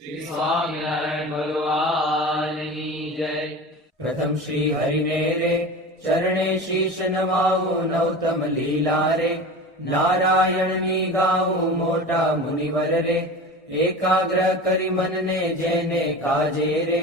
શ્રી સ્વામિનારાયણ ભગવાનની જય. પ્રથમ શ્રી હરિને રે ચરણે શીશ નમાવું નવતમ લીલા રે. નારાયણની ગાવું મોટા મુનિવર રે. એકાગ્ર કરી મનને જેને કાજે રે.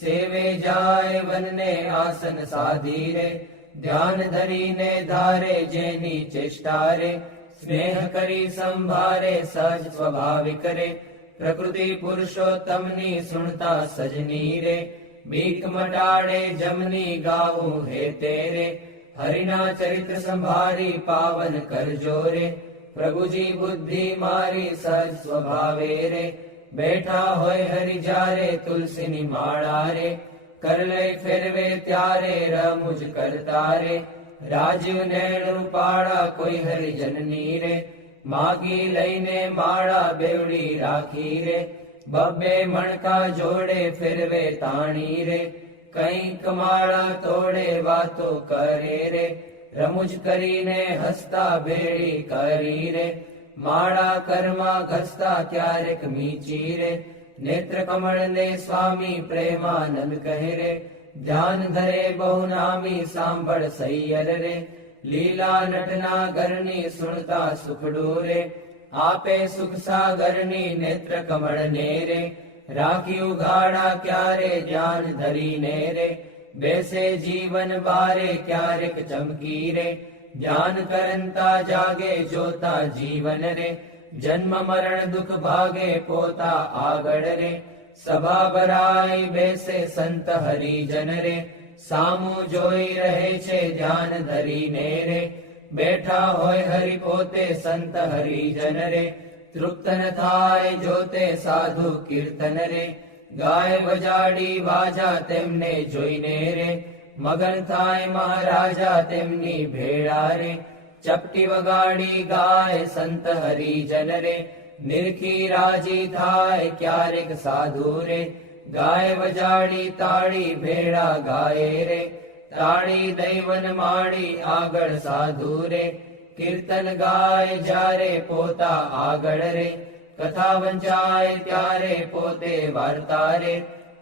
સેવે જાય વનને આસન સાધી રે. ધ્યાન ધરીને ધારે જેની ચેષ્ટા રે. સ્નેહ કરી સંભારે સહજ સ્વાભાવિક રે. પ્રકૃતિ પુરુષોત્તમની સુણતા સજની રે. બીક મટાડે જમની ગાવું હે તેરે. હરિના ચરિત્ર સંભારી પાવન કરજો રે. પ્રભુજી બુદ્ધિ મારી સહજ સ્વભાવે રે. બેઠા હોય હરિ જ્યારે તુલસીની માળા રે. કરલે ફેરવે ત્યારે રમુજ કરતા રે. રાજીવ નેણ રૂપાળા કોઈ હરિજનની રે. માગી લઈને માળા બેવડી રાખી રે. બબ્બે મણકા જોડે ફેરવે તાણી રે. કંઈક માળા તોડે વાતો કરે રે. રમુજ કરીને હસતા ભેળી કરી રે. માળા કરમાં ઘસતા ક્યારેક મીચી રે. નેત્ર કમળ ને સ્વામી પ્રેમાનંદ કહે રે. ધ્યાન ધરે બહુ નામી સાંભળ સૈયર રે. લીલા નટના ઘરની સુણતા સુખડું રે. આપે સુખ સાગરની નેત્ર કમળ ને રે. રાખ્યું ગાડા ક્યારે ધ્યાન ધરીને રે. બેસે જીવન બારે ક્યારેક ચમકી રે. ધ્યાન કરંતા જાગે જોતા જીવન રે. જન્મ મરણ દુઃખ ભાગે પોતા આગળ રે. સભા ભરાઈ બેસે સંત હરિજન રે. સામું જોઈ રહે છે ધ્યાન ધરીને રે. બેઠા હોય હરિ પોતે સંત હરિજન રે. તૃપ્ત ન થાય જોતે સાધુ કીર્તન રે. ગાય વજાડી વાજા તેમને જોઈને રે. મગન થાય મહારાજા તેમની ભેળા રે. ચપટી વગાડી ગાય સંત હરિજન રે. નિરખી રાજી થાય ક્યારેક સાધુ રે. ગાય વજાડી તાળી ભેળા ગાય રે. તાળી દૈવન માળી આગળ સાધુ રે. કીર્તન ગાય જ્યારે પોતા આગળ રે. કથા વંચાય ત્યારે પોતે વાર્તા રે.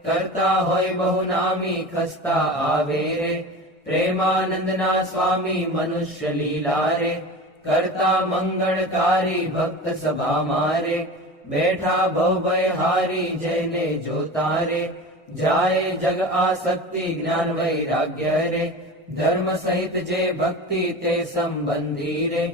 કરતા હોય બહુ નામી ખસતા આવે રે. પ્રેમાનંદના સ્વામી મનુષ્ય લીલા રે. કરતા મંગળકારી ભક્ત સભા મારે. બેઠા ભવભય હારી જઈને જોતા રે. જાય જગ આસક્તિ જ્ઞાન વૈરાગ્ય રે. ધર્મ સહિત જે ભક્તિ તે સંબંધી રે.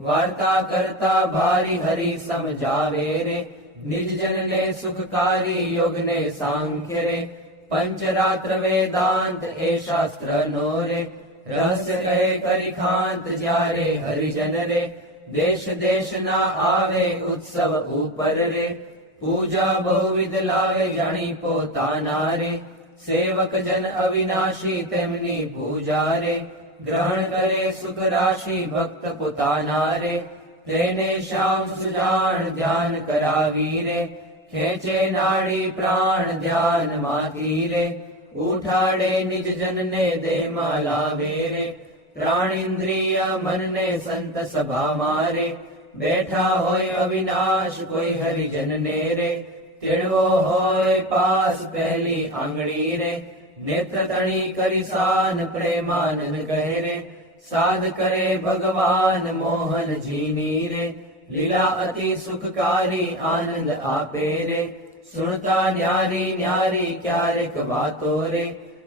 વાર્તા કરતા ભારી હરિ સમજાવે રે. નિજ જન ને સુખકારી યોગ ને સાંખ્ય રે. પંચરાત્ર વેદાંત એ શાસ્ત્ર નો રે. રહસ્ય કહે કરી ખાંત જ્યારે હરિજન રે. દેશ દેશ ના આવે ઉત્સવ ઉપર રે. પૂજા બહુવિધ લાવે જાણી પોતાના રે. સેવક જન અવિનાશી તેમની પૂજા રે. ગ્રહણ કરે સુખ રાશિ ભક્ત પોતાના રે. તેને શ્યામ સુજાણ ધ્યાન કરાવી રે. ખેંચે નાડી પ્રાણ ધ્યાન માંથી રે. ઉઠાડે નિજ જનને દેહમાં લાવે રે. પ્રાણિન્દ્રિય મનને સંત સભા મારે. બેઠા હોય અવિનાશ કોઈ હરિજનને રે. તેડવો હોય પાસ પહેલી આંગળી રે. નેત્ર તણી કરી સાન પ્રેમાનંદ કહે રે. સાધ કરે ભગવાન મોહન જીની રે. લીલા અતિ સુખકારી આનંદ આપે રે. સુણતા ન્યારી ન્યારી ક્યારેક વાતો રે.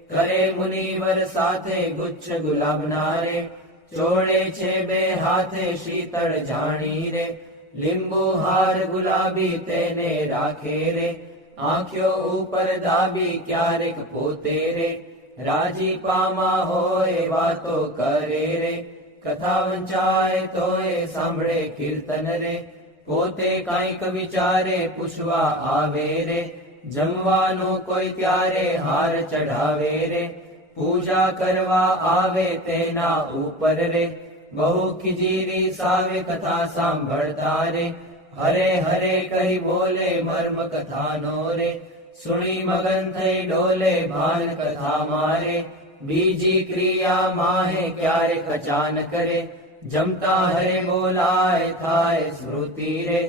કરે મુનિવર સાથે ગુચ્છ ગુલાબના રે. ચોળે છે બે હાથે શીતળ જાણી રે. લીંબુ હાર ગુલાબી તેને રાખે રે. આંખ્યો ઉપર દાબી ક્યારેક પોતે રે. રાજી પામા હોય વાતો કરે રે. કથા વંચાય તોય સાંભળે કીર્તન રે. પોતે કાંઈક વિચારે પૂછવા આવે રે. જમવાનું કોઈ ત્યારે હાર ચઢાવે રે. પૂજા કરવા આવે તેના ઉપર રે. બહુ ખીજીરી સાવે કથા સાંભળતા રે. હરે હરે કહી બોલે મર્મ કથાનો રે. સુણી મગન થઈ ડોલે ભાન કથા મારે. બીજી ક્રિયા માહે ક્યારેક અચાનક રે. જમતા હરે બોલાય થાય સ્મૃતિ રે.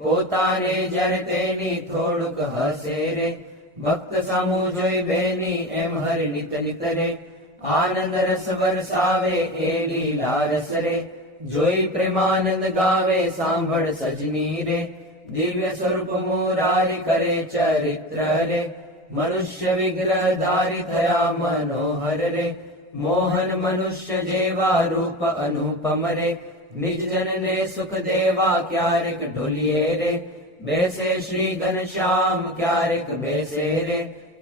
પોતાને જ્યારે તેની થોડુંક હસે રે, ભક્ત સામું જોઈ બેની એમ હરિ નિત નિત રે, આનંદ રસ વરસાવે એ લીલા રસ રે, જોઈ પ્રેમાનંદ ગાવે સાંભળ સજની રે, દિવ્ય સ્વરૂપ મુરારી કરે ચરિત્ર રે, મનુષ્ય વિગ્રહ ધારી થયા મનોહર રે, મોહન મનુષ્ય જેવા રૂપ અનુપમ રે, નિજ જનને સુખ દેવા ક્યારેક ઢોલીએ રે, બેસે શ્રી ઘનશ્યામ ક્યારેક બેસે રે,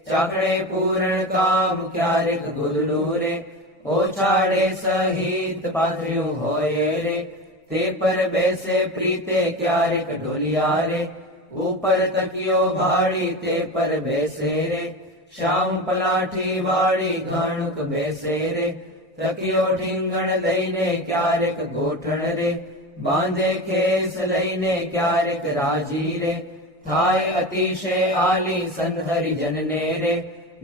ચાકડે પૂર્ણ કામ ક્યારેક ગુદડું રે, ઓછાડે સહિત પાથર્યું હોય રે, તે પર બેસે પ્રીતે ક્યારેક ઢોલિયા રે, ઉપર તકિયો ભાળી તે પર બેસે રે, શ્યામ પલાઠી વાળી ઘાણુક બેસે રે, તકિયો ઠીંગણ લઈને ક્યારેક ગોઠણ રે, બાંધે ખેસ લઈને ક્યારેક રાજી રે, થાય અતિશય આલી સંત હરિજનને રે,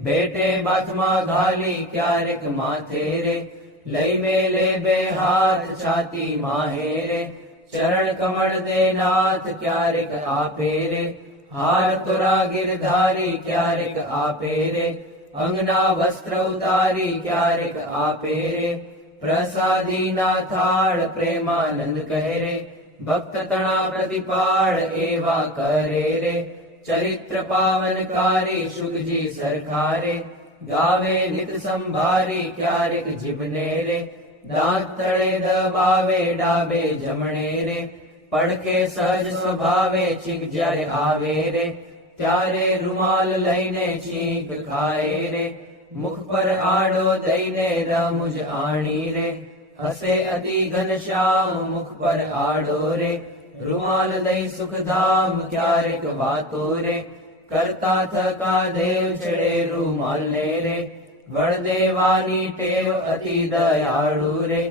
બેટે બાથમાં ઘાલી ક્યારેક માથે રે, લઈ મેલે બે હાથ છાતી માહે રે, ચરણ કમળ દે નાથ ક્યારેક આપે રે, હાર તોરા ગિરધારી ક્યારેક આપે રે, અંગના વસ્ત્ર ઉતારી ક્યારેક આપે રે, પ્રસાદી ના થાળ પ્રેમાનંદ કહે રે, ભક્ત તણા પ્રતિપાળ એવા કરે રે, ચરિત્ર પાવનકારી શુકજી સરખારે, ગાવે નિત સંભારી ક્યારેક જીભને રે, દાંત તળે દબાવે ડાબે જમણે રે, પડખે સહજ સ્વભાવે છીંક જ્યારે આવે રે, ત્યારે રૂમાલ લઈને છીંક ખાય રે, મુખ પર આડો દઈને રમુજ આણી રે, હસે અતિ ઘનશ્યામ મુખ પર આડો રે, રૂમાલ દઈ સુખધામ ક્યારેક વાતો રે, કરતા થકા દેવ છેડે રૂમાલ ને રે, વળ દેવાની ટેવ અતિ દયાળુ રે,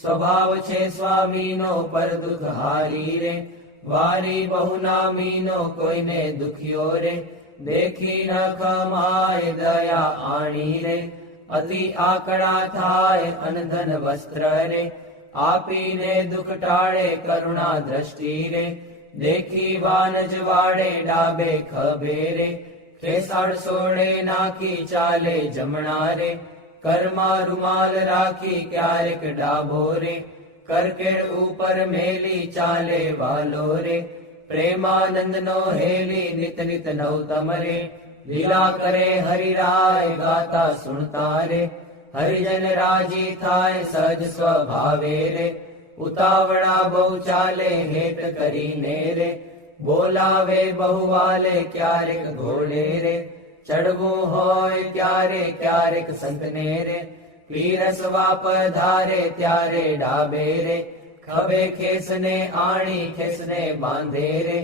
સ્વભાવ છે સ્વામીનો પર દુઃખ હારી રે, વારી બહુ નામીનો કોઈને દુખ્યો રે, દેખી ન ખમાય દયા આણી રે, અતિ આકડા થાય અનધન વસ્ત્ર રે, આપીને દુઃખ ટાળે કરુણા દ્રષ્ટિ રે, દેખી વાનજ વાડે ડાબે ખભે રે, કેસાડ સોળે નાખી ચાલે જમણા રે, કરમાં રૂમાલ રાખી ક્યારેક ડાબો રે, કરકેડ ઉપર મેલી ચાલે વાલો રે, પ્રેમાનંદ નો હેલી નિત નિત નવતમ રે, લીલા કરે હરિરાય ગાતા સુણતા રે, હરિજન રાજી થાય સહજ સ્વભાવે રે, ઉતાવળા બહુ ચાલે હેત કરીને રે, બોલાવે બહુ વાલે ક્યારેક ઘોડે રે, ચડવું હોય ત્યારે ક્યારેક સંતને રે, પીરસવા પધારે ત્યારે ડાબે રે, ખભે ખેસને આણી ખેસને બાંધે રે,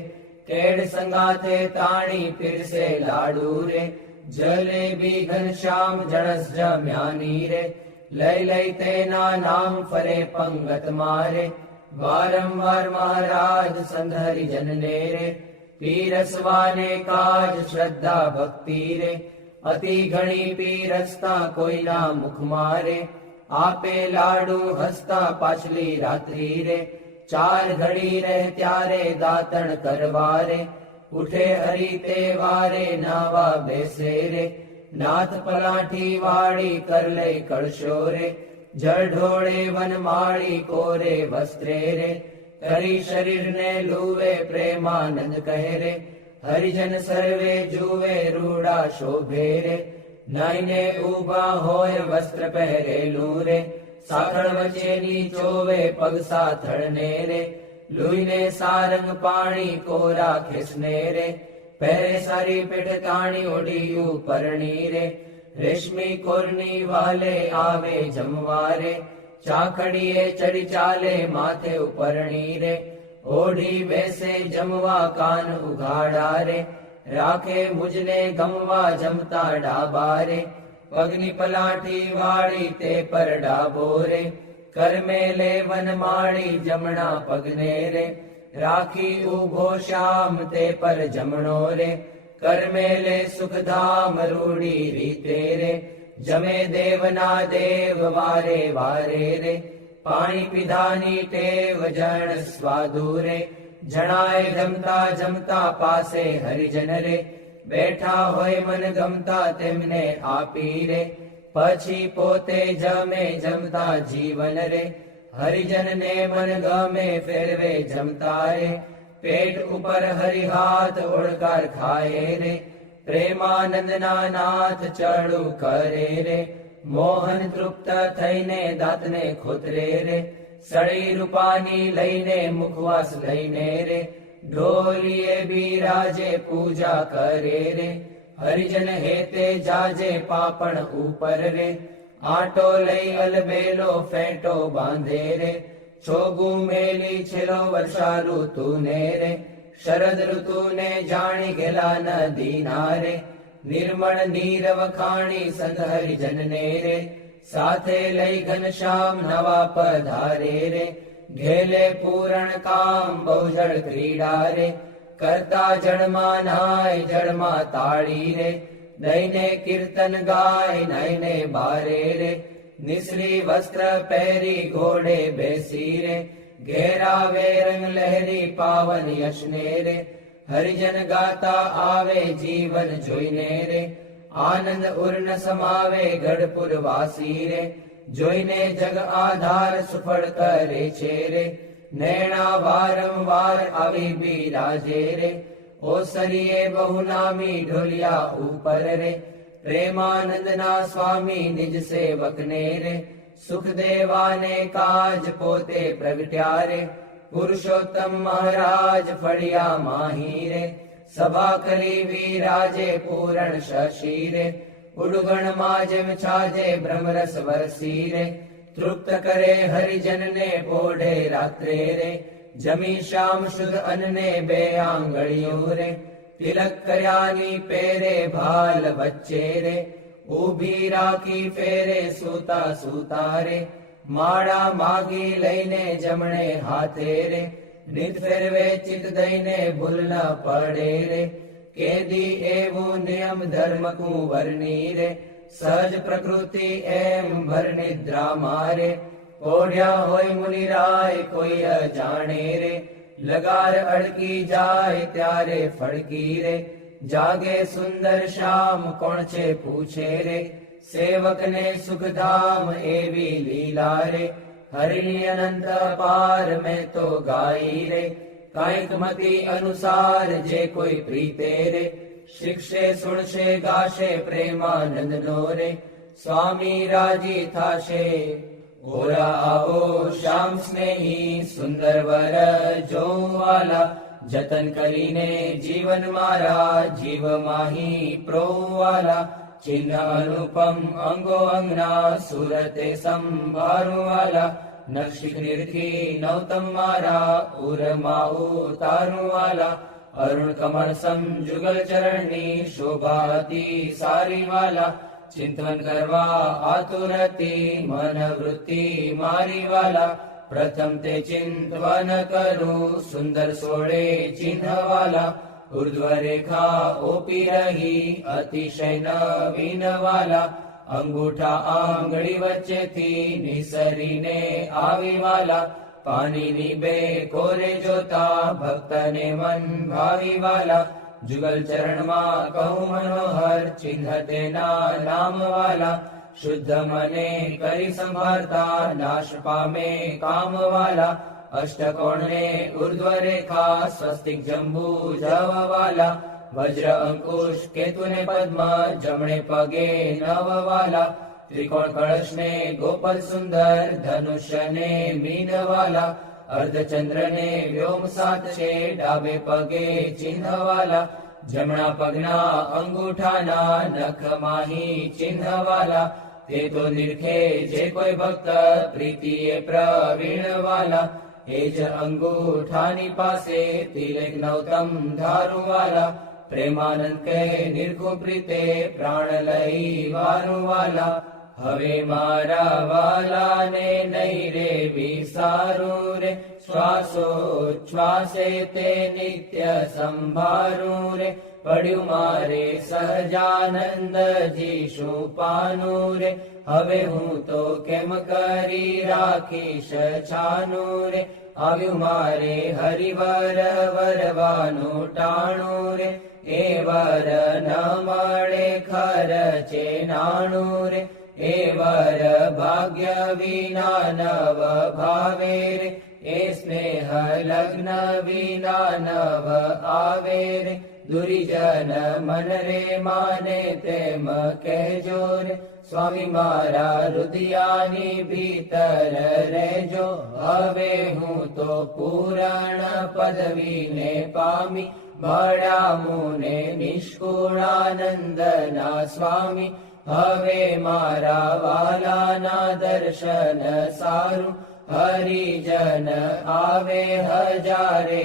કેડ સંગાથે તાણી પીરસે લાડુ રે, જલેબી ઘનશ્યામ જણસ જમ્યાની રે, લઈ લઈ તેના નામ ફરે પંગત મારે, વારંવાર મહારાજ સંધરી જનને રે, પીરસવાને કાજ શ્રદ્ધા ભક્તિ રે, અતિ ઘણી પીરસતા કોઈના મુખ મારે, આપે લાડુ હસતા પાછલી રાત્રિ રે, ચાર ઘડી રહે ત્યારે દાતણ કરવા રે, ઉઠે હરી તે વારે નાવા બેસે રે, નાથ પલાઠી વાળી કર લઈ કળશો રે, જળ ઢોળે વનમાળી કોરે વસ્ત્રે રે, કરી શરીરને લૂવે પ્રેમાનંદ કહે રે, હરિજન સર્વે જુવે રૂડા શોભે રે, નાઈને ઉભા હોય વસ્ત્ર પહેરેલું રે, સાખળ વચ્ચેની ચોવે પગ સાથળને રે, લુઈને સારંગ પાણી કોરા ખેસને રે, પહેરે સારી પેઠ તાણી ઓઢી ઉપરણી રે, રેશમી કોરની વાલે આવે જમવા રે, ચાખડીએ ચડી ચાલે માથે ઉપરણી રે, ઓઢી બેસે જમવા કાન ઉઘાડા રે, રાખે મુજને ગમવા જમતા ડાબા રે, પગની પલાઠી વાળી તે પર ડાબો રે, કરમે લે વનમાળી જમણા પગને રે, રાખી ઉભો શ્યામ તે પર જમણો રે, કરમે લે સુખધામ રૂડી રીતે રે, જમે દેવના દેવ વારે વારે રે, પાણી પીધાની ટેવ જણ સ્વાદુ રે, જણાય જમતા જમતા પાસે હરિજન રે, બેઠા હોય મન ગમતા તેમને આપી રે, પછી પોતે જમે જમતા જીવન રે, હરિજનને મન ગમે ફેરવે જમતા રે, પેટ ઉપર હરિ હાથ ઓળકાર ખાય રે, પ્રેમાનંદના નાથ ચડું કરે રે, મોહન તૃપ્ત થઈને દાંતને ખોતરે રે, સળી રૂપાની લઈને મુખવાસ લઈને રે, ઢોલીએ બિરાજે પૂજા કરે રે, હરિજન હેતે જાજે પાપણ ઉપર રે, આટો લઈ અલબેલો ફેંટો બાંધે રે, છોગું મેલી છેલ્લો વર્ષા ઋતુને રે, શરદ ઋતુને જાણી ગેલા નદીના રે, નિર્મળ નીર વખાણી સંત હરિજનને રે, સાથે લઈ ઘનશ્યામ નવા પધારે રે, ઘેલે પૂરણ કામ બહુજળ ક્રીડા રે, કરતા જળમાં નાય જળમાં તાળી રે, દઈને કીર્તન ગાય નયને બારે રે, નિસરી વસ્ત્ર પહેરી ઘોડે બેસી રે, ઘેરાવે રંગ લહેરી પાવન યશને રે, હરિજન ગાતા આવે જીવન જોઈને રે, આનંદ ઉર્ન સમાવે ગઢપુર વાસી રે, જોઈને જગ આધાર સુફળ કરે છે રે, નૈણા વારંવાર આવી બિરાજે રે, ઓસરીએ બહુ નામી ઢોલિયા ઉપર રે, પ્રેમાનંદના સ્વામી નિજ સેવકને રે, સુખદેવાને કાજ પોતે પ્રગટ્યા રે, પુરુષોત્તમ મહારાજ ફળિયા માહી રે, સભા કરી વિરાજે પૂરણ શશી રે, ઉડુગણમાં જેમ છાજે બ્રહ્મરસ વરસી રે, તૃપ્ત કરે હરિજનને પોઢે રાત્રે રે, જમી શ્યામ શુદ્ધ અન્ને બે આંગળીઓ રે, તિલક કર્યાની પેરે ભાલ વચ્ચે રે, ઊભી રાખી ફેરે સૂતા સૂતા રે, માળા માગી લઈને જમણે હાથે રે, નિત ફેરવે ચિત દઈને ભૂલ ન પડે રે, કેદી એવું નિયમ ધર્મ કુંવરની રે, સહજ પ્રકૃતિ એમ ભર નિદ્રા મારે, ઓઢ્યા હોય મુનિરાય કોઈ અજાણે રે, લગાર અડકી જાય ત્યારે ફડકી રે, જાગે સુંદર શ્યામ કોણ છે પૂછે રે, સેવકને સુખધામ એવી લીલા રે, હરિની અનંત પાર મેં તો ગાઈ રે, કાંઈક મતિ અનુસાર જે કોઈ પ્રીતે રે, શિક્ષે સુણશે ગાશે પ્રેમાનંદ નો રે, સ્વામી રાજી થાશે. ઓરા આવો શ્યામ સ્નેહી સુંદર વર જોવાલા, જતન કરીને જીવન મારા જીવ માહી પ્રોવાલા, ચિહ્ન અનુપમ અંગો અંગના સુરતે સંભાળવાલા, નક્ષિક નિરખી નવતમ મારા ઉરમાં ઉતારવાલા, અરુણ કમળ સમ જુગલ ચરણની શોભાતી સારી વાલા, ચિંતન કરવા આતુરતી મન વૃત્તિ મારી વાલા, પ્રથમ તે ચિંતવન કરું સુંદર સોળે ચિહ્નવાલા, ઉર્ધ્વ રેખા ઓપી રહી અતિશય નવીન વાલા, અંગૂઠા આંગળી વચ્ચેથી નિસરીને આવી વાલા, પાણીની બે કોરે જોતા ભક્તને મન ભાવી વાલા, જુગલ ચરણમાં કહું મનોહર ચિહ્ન તેના નામ વાલા, શુદ્ધ મને કરી સંભાળતા નાશ પામે કામ વાલા, અષ્ટકોણને ઉર્ધ્વ રેખા સ્વસ્તિક જંબુ જવાલા, વજ્ર અંકુશ કેતુને પદ્મ જમણે પગે નવવાલા, ત્રિકોણ કળશને ગોપલ સુંદર ધનુષ્યને મીનવાલા, અર્ધચંદ્રને વ્યોમ સાત છે ડાબે પગે ચિહ્નવાલા, જમણા પગના અંગૂઠાના નખ માહી ચિહ્નવાલા, તે તો નિરખે જે કોઈ ભક્ત પ્રીતિએ પ્રવીણવાલા, એ જ અંગૂઠાની પાસે તિલક નવતમ ધારુવાલા, પ્રેમાનંદ કહે નિર્ખું પ્રીતે પ્રાણ લઈ વારુવાલા, હવે મારા વાલાને નહીં રે વિસારું રે, શ્વાસોચ્છ્વાસે તે નિત્ય સંભારું રે, પડ્યું મારે સહજાનંદજી શું પાનું રે, હવે હું તો કેમ કરી રાખીશ છાનું રે, આવ્યું મારે હરિવર વરવાનું ટાણું રે, એ વર ન મળે ખર્ચે નાણું રે, એ વર ભાગ્ય વિના નવ ભાવે રે, એ સ્નેહ લગ્ન વિના નવ આવે રે, દુર્જન મન રે માને તેમ કહેજો રે, સ્વામી મારા હૃદયાની ભીતર રહેજો, હવે હું તો પૂરણ પદવીને પામી, મળ્યા મુને નિષ્કુળાનંદના સ્વામી, હવે મારા વાલાના દર્શન સારું, હરિજન આવે હજારે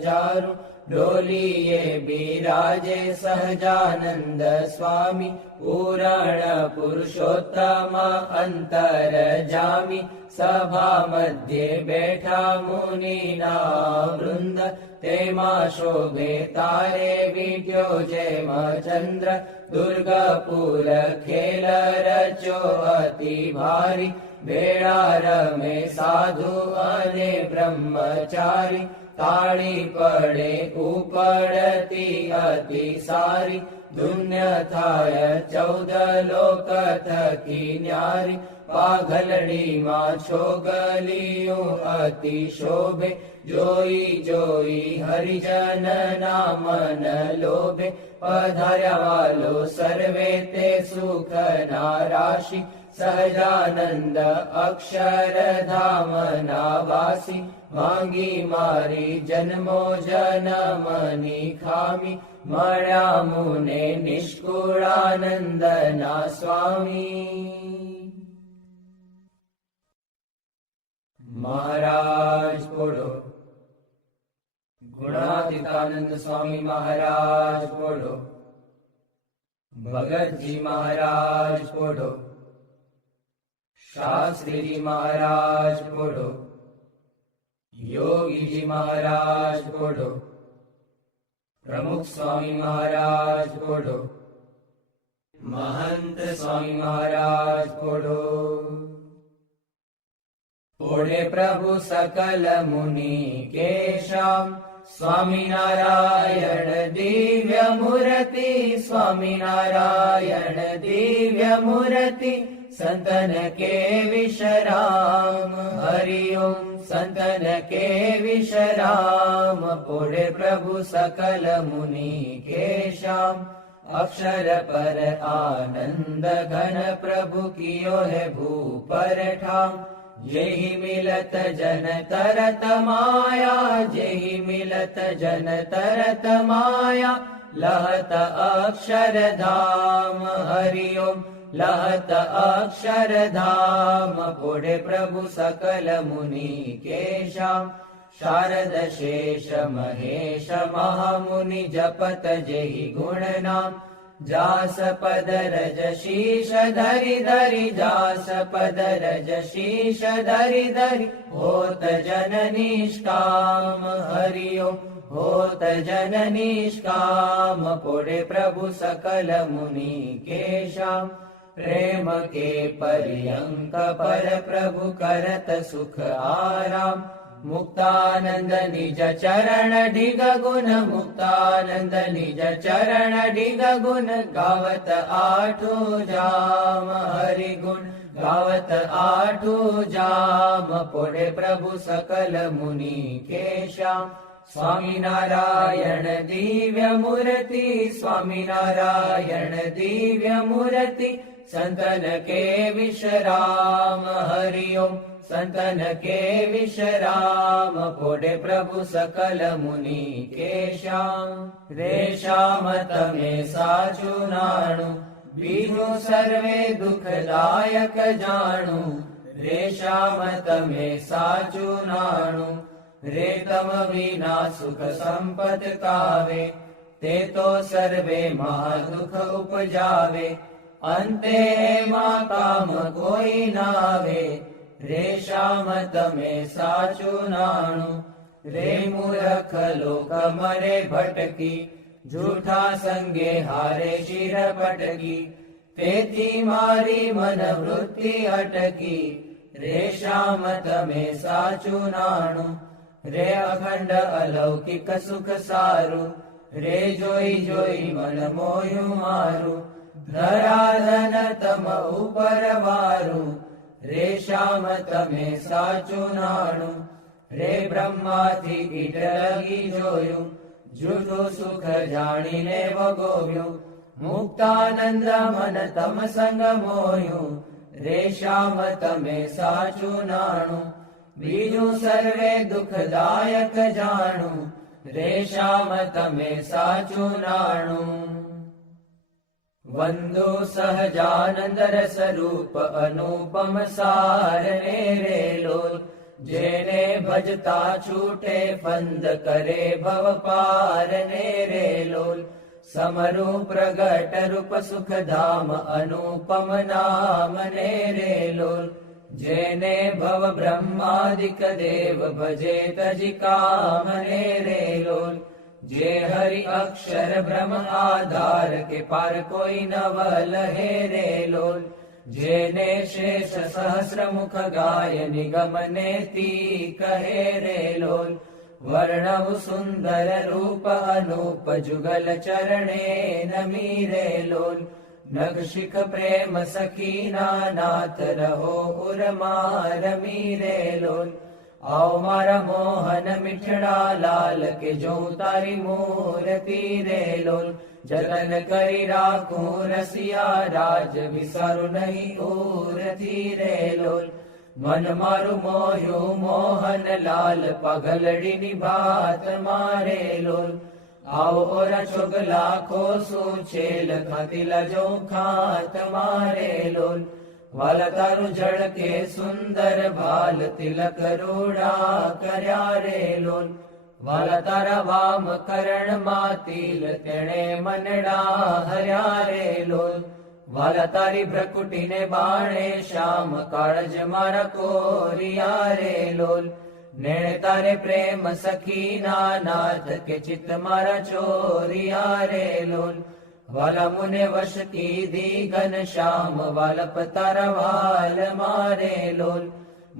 હજારું, ડોલીએ બિરાજે સહજાનંદ સ્વામી, પૂરણ પુરુષોત્તમ અંતર જામી, સભા મધ્યે બેઠા મુનિના વૃંદ, તેમાં શોભે તારે વિટ્યો જેમ ચંદ્ર, દુર્ગપુર ખેલ રચ્યો અતિ ભારી, બેડા રમે સાધુ અને બ્રહ્મચારી, તાળી પડે ઉપડતી અતિ સારી, ધુન્ય થાય 14 લોક થકી ન્યારી, પાઘલડીમાં છોગલિયું અતિ શોભે, જોઈ જોઈ હરિજન ના મન લોભે, પધાર્યા વાલો સર્વે તે સુખ ના રાશિ, સહજાનંદ અક્ષરધામ ના વાસી, માંગી મારી જન્મો જન્મની ખામી, મળ્યા મુને નિષ્કુળાનંદ ના સ્વામી. મહારાજ બોલો. ગુણાતીતાનંદ સ્વામી મહારાજ બોલો. ભગતજી મહારાજ બોલો. શાસ્ત્રીજી મહારાજ બોલો. યોગીજી મહારાજ બોલો. પ્રમુખ સ્વામી મહારાજ બોલો. મહંત સ્વામી મહારાજ બોલો. બોલે પ્રભુ સકલ મુનિ કેશામ, સ્વામિનારાયણ દિવ્ય મૂર્તિ, સ્વામિનારાયણ દિવ્ય મૂર્તિ, સંતન કે વિશ્રામ, હરિ ઓમ સંતન કે વિશ્રામ. બોલે પ્રભુ સકલ મુનિ કેશામ, અક્ષર પર આનંદ ઘન પ્રભુ કિયો હે ભૂપર ઠામ, જેહી મિલત જન તરત માયા, જેહી મિલત જન તરત માયા, લહત અક્ષરધામ, હરિ ઓમ લહત અક્ષરધામ. બોલે પ્રભુ સકલ મુનિ કેશામ, શારદ શેષ મહેશ મહામુનિ જપત જેહી ગુણ નામ, જાસ પદ રજ શીશ ધરી ધરી, જાસ પદ રજ શીશ ધરી ધરી, હોત જન નિષ્કામ, હરિ ઓમ હોત જન નિષ્કામ. બોલે પ્રભુ સકલ મુનિ કેશામ, પ્રેમ કે પર્યંક પર પ્રભુ કરત સુખ આરામ, મુક્તાનંદ નિજ ચરણ ઢીગ ગુણ, મુક્તાનંદ નિજ ચરણ ઢીગ ગુણ, ગાવત આઠું જામ, હરિ ગુણ ગાવત આઠું જામ. બોલે પ્રભુ સકલ મુનિ કેશામ, સ્વામિનારાયણ દિવ્ય મૂર્તિ, સ્વામિનારાયણ દિવ્ય મૂર્તિ, સંતન કે વિશ્રામ, હરિ ઓમ સંતન કે વિશ્રામ. બોલે પ્રભુ સકલ મુનિ કેશામ, રેશામ તમે સાચું નાણું, બીજું સર્વે દુઃખદાયક જાણું, રેશામ તમે સાચું નાણું, રેતમ વિના સુખ સંપદ કાવે, તે તો સર્વે મહાદુઃખ ઉપજાવે, અંતે એમાં કામ કોઈ નાવે, રેશામ તમે સાચું નાણું, રે મૂર્ખ લોક મરે ભટકી, જૂઠા સંગે હારે શિર પટકી, તેથી મારી મન વૃત્તિ અટકી, રેશામ તમે સાચું નાણું, રે અખંડ અલૌકિક સુખ સારું, રે જોઈ જોઈ મન મોયું મારું, ધરાધન તમ ઉપર વારું, રે શ્યામ તમે સાચું નાણું, રે બ્રહ્માથી કીટ લગી જોયું, જૂઠું સુખ જાણીને વગોવ્યું, મુક્તાનંદ મન તમ સંગ મોયું, રે શ્યામ તમે સાચું નાણું, બીજું સર્વે દુઃખદાયક જાણું, રે શ્યામ તમે સાચું નાણું. વંદુ સહજાનંદ રસ રૂપ અનુપમ સાર રે લોલ, જેને ભજતા છૂટે ફંદ કરે ભવ પાર રે લોલ, સમરૂ પ્રગટ રૂપ સુખધામ અનુપમ નામ રે લોલ, જેને ભવ બ્રહ્માદિક દેવ ભજે તજી કામ રે લોલ, જે હરિ અક્ષર બ્રહ્મ આધાર કે પાર કોઈ નવ લહે રે લોલ, જેને શેષ સહસ્ર મુખ ગાય નિગમ નેતિ કહે રે લોલ, વર્ણવ સુંદર રૂપ અનુપ જુગલ ચરણે નમી રે લોલ, નગશિખ પ્રેમ સખીના નાથ રહો ઉર્મા રમી રે લોલ, આવ મારા મોહન મીઠડા લાલ કે જો તારી મૂર્તિ રે લોલ, જતન કરી રાખું રસિયા રાજ વિસારું નહીં ઉરથી રે લોલ, મન મારું મોયું મોહન લાલ પગલડીની ભાત મારે લોલ, આવો ઓરા છોગલા ખોસું છેલ ખાતીલા જો ખાત મારે લોલ, વાલા તારું ઝળકે સુંદર ભાલ તિલક રૂડા કર્યા રે લોલ, વાલા તારા વામ કરણ માં તિલ તેણે મનડા હર્યા રે લોલ, વાલા તારી ભ્રકુટીને બાણે શ્યામ કાળજ મારા કોરિયા રે લોલ, નેણે તારે પ્રેમ સખીના નાથ કે ચિત્ત મારા ચોરિયા રે લોલ, વાલા મુને વશ કીધી ઘન શ્યામ વાલપ તારા વાલ મારે લોલ,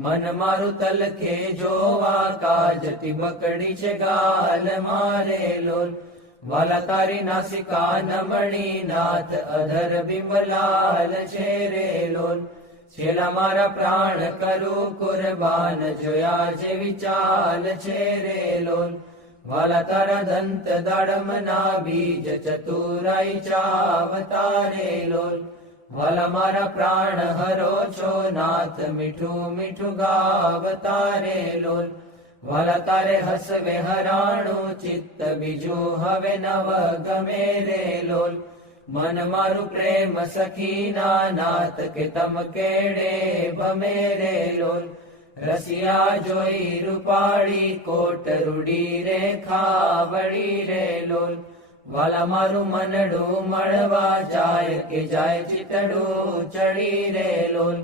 મન મારું તલકે જોવા કાજતી બકડી છે ગાલ મારે લોલ, વાલા તારી નાસિકા નમણી નાથ અધર બિંબલાલ છે રે લોલ, છેલ્લા મારા પ્રાણ કરું કુરબાન જોયા જેવી ચાલ છે રે લોલ, વાલા તારા દંત દાડમના બીજ ચતુરાઈ ચાવતા રે લોલ, વાલા મારા પ્રાણ હરો છો નાથ મીઠું મીઠું ગાવતા રે લોલ, વાલા તારે હસવે હરાણું ચિત્ત બીજું હવે નવ ગમે રે લોલ, મન મારું પ્રેમ સખીના નાથ કે તમ કેડે ભમે રે લોલ, રસિયા જોઈ રૂપાળી કોટ રૂડી રે ખાવડી રે લોલ, વાલા મારું મનડું મળવા જાય કે જાય ચિતડું ચડી રે લોલ,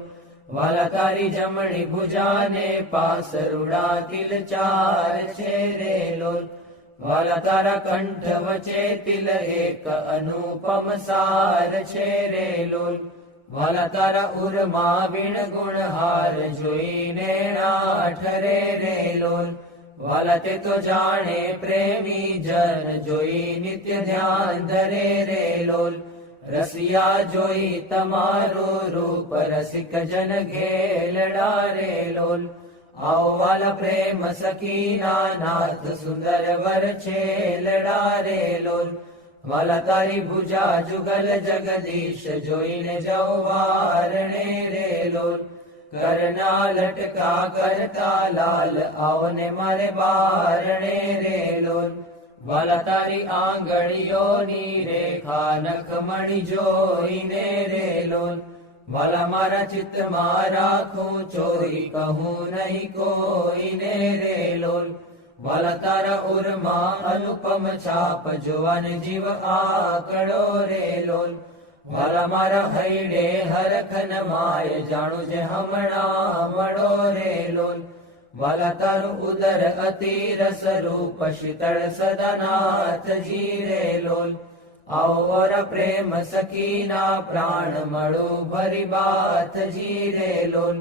વાલા તારી જમણી ભુજાને પાસ રૂડા તિલ ચાર છે રે લોલ, વાલા તારા કંઠ વચ્ચે તિલ એક અનુપમ સાર છે રે લોલ, વાલા તારા ઉરમાં વીણ ગુણ હાર જોઈને ઠરે રે લોલ, વાલા તે તો જાણે પ્રેમી જન જોઈ નિત્ય ધ્યાન ધરે રે લોલ, રસિયા જોઈ તમારું રૂપ રસિક જન ઘેલડા રે લોલ, આવો વાલા પ્રેમ સખીના નાથ સુંદર વર છેલડા રે લોલ, વાલા તારી ભુજા જુગલ જગદીશ જોઈને જવારણે રે લોલ, કરના લટકા કરતા લાલ આવને મારે બારણે રે લોલ, વાલા તારી આંગળીઓની રેખા નખમણી જોઈને રે લોલ, વાલા મારા ચિત્તમાં રાખું ચોરી કહું નહીં કોઈને રે લોલ, વાલા તારા ઉરમાં અનુપમ છાપ જોવાને જીવ આકડો રે લોલ, વાલા મારા હૈડે હરખન માય જાણું જે હમણાં મળો રે લોલ, વાલા તારું ઉદર અતિ રસ રૂપ શીતળ સદાનાથજી રે લોલ, આવર પ્રેમ સખીના પ્રાણ મળો ભરી બાથજી રે લોલ,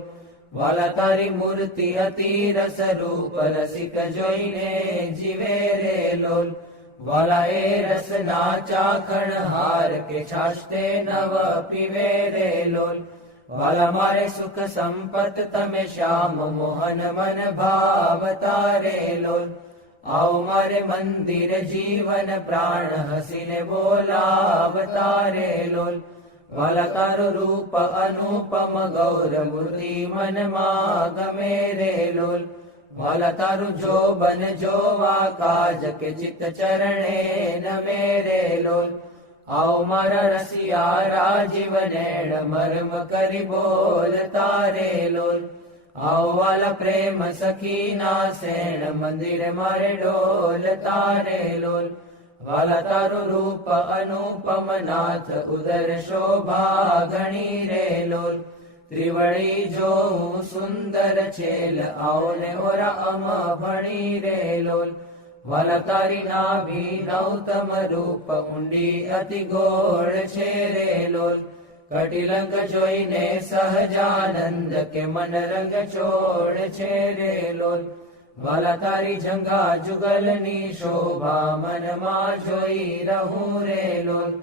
વાલા તારી મૂર્તિ અતિ રસ રૂપ રસિક જોઈને જીવે રે લોલ. વાલા એ રસના ચાખણ હાર કે છાશતે નવ પીવે રે લોલ. વાલા મારે સુખ સંપત તમે શ્યામ મોહન મન ભાવતા રે લોલ. આવો મારે મંદિર જીવન પ્રાણ હસીને બોલાવતા રે લોલ. વાલા તારું રૂપ અનુપમ ગૌર મૂર્તિ મનમાં ગમે રે લોલ. વાલા તારું જોબન જોવા કાજ કે ચિત્ત ચરણે નમે રે લોલ. આવો મારા રસિયા રાજીવ નેણ મર્મ કરી બોલતા રે લોલ. આવો વાલા પ્રેમ સખીના સેણ મંદિર મારે ડોલતા રે લોલ. વાલા તારું રૂપ અનુપમ નાથ ઉદર શોભા ઘણી રે લોલ. ત્રિવળી જોઉં સુંદર છેલ આવો ને ઓરા અમ ભણી રે લોલ. વાલા તારી નાભી નૌતમ રૂપ ઊંડી અતિ ગોળ છે રે લોલ. કટિલંગ જોઈને સહજાનંદ કે મન રંગ છોડ છે રે લોલ. વાલા તારી જંગા જુગલની શોભા મનમાં જોઈ રહું રે લોલ.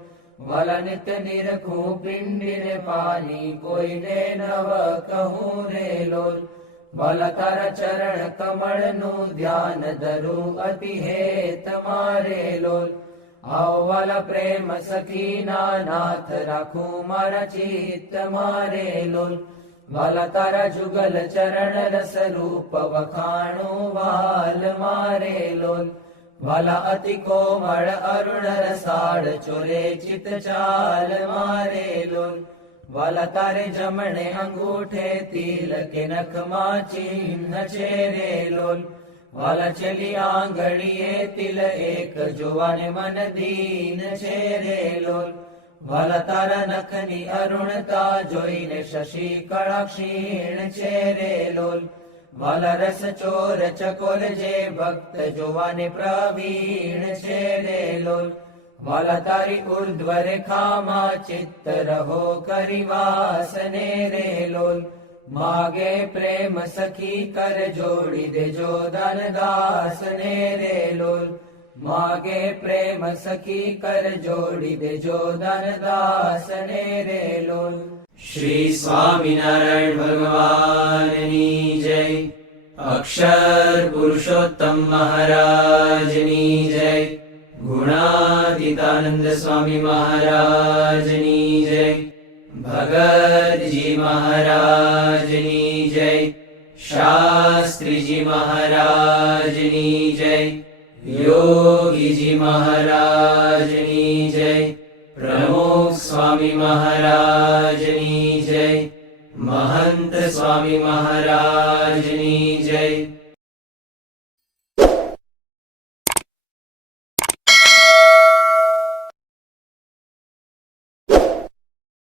વાલા નિત્ય નિરખું પિંડીને પાની કોઈને નવ કહું રે લોલ. વાલા તારા ચરણ કમળનું ધ્યાન ધરું અતિ હે તમારે લોલ. આવો વાલા પ્રેમ સખીના નાથ રાખું મારા ચિત્ત મારે લોલ. વાલા તારા જુગલ ચરણ રસ રૂપ વખાણું વાલ મારે લોલ. વાલા અતિ કોમળ અરુણ રસાળ ચોરે ચિત ચાલ મારે લોલ. વાલા તારે જમણે અંગૂઠે તિલ કે નખમાં ચિહ્ન છે રે લોલ. વાલા ચલી આંગળીએ તિલ એક જોવાને મન દીન છે રે લોલ. વાલા તારા નખની અરુણતા જોઈને શશી કળા ક્ષીણ છે રે લોલ. વાલા રસ ચોર ચકોર જે ભક્ત જોવાને પ્રવીણ છે રે લોલ. વાલા તારી ઉર્ધ્વ રેખામાં ચિત્ત રહો કરી વાસને રે લોલ. માગે પ્રેમ સખી કર જોડી દેજો દાનદાસને રે લોલ. માગે પ્રેમ સખી કર જોડી દેજો દાનદાસને રે લોલ. શ્રી સ્વામિનારાયણ ભગવાનની જય. અક્ષર પુરુષોત્તમ મહારાજની જય. ગુણાતીતાનંદ સ્વામી મહારાજની જય. ભગતજી મહારાજની જય. શાસ્ત્રીજી મહારાજની જય. યોગીજી મહારાજની જય. પ્રમુખ સ્વામી મહારાજની જય. મહંત સ્વામી મહારાજની જય.